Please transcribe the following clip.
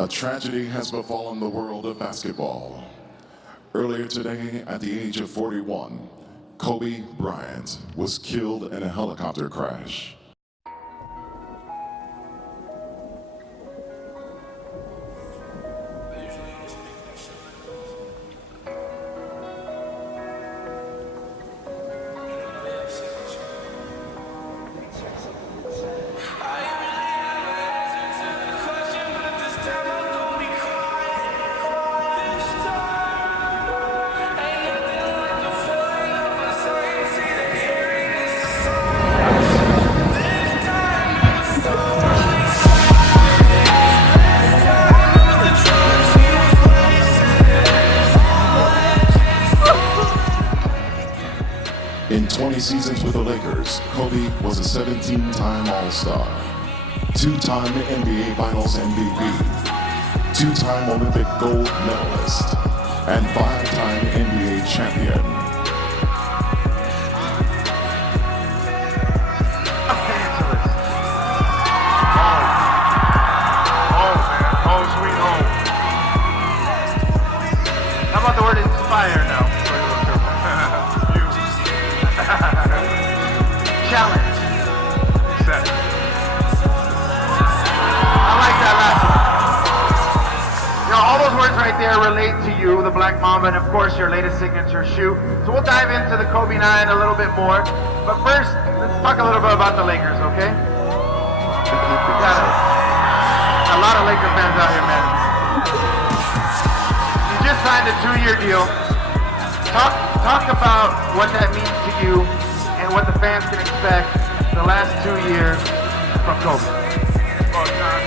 A tragedy has befallen the world of basketball. Earlier today, at the age of 41, Kobe Bryant was killed in a helicopter crash. In 20 seasons with the Lakers, Kobe was a 17-time All-Star, 2-time NBA Finals MVP, 2-time Olympic gold medalist, and 5-time NBA champion. Sweet home. How about the word inspire now? Challenge. Set. I like that last one. You know, all those words right there relate to you, the Black Mamba, and of course your latest signature shoe. So we'll dive into the Kobe 9 a little bit more. But first, let's talk a little bit about the Lakers, okay? Got a lot of Laker fans out here, man. You just signed a 2-year deal. Talk about what that means to you and what the fans can expect the last 2 years from Kobe. Well, John,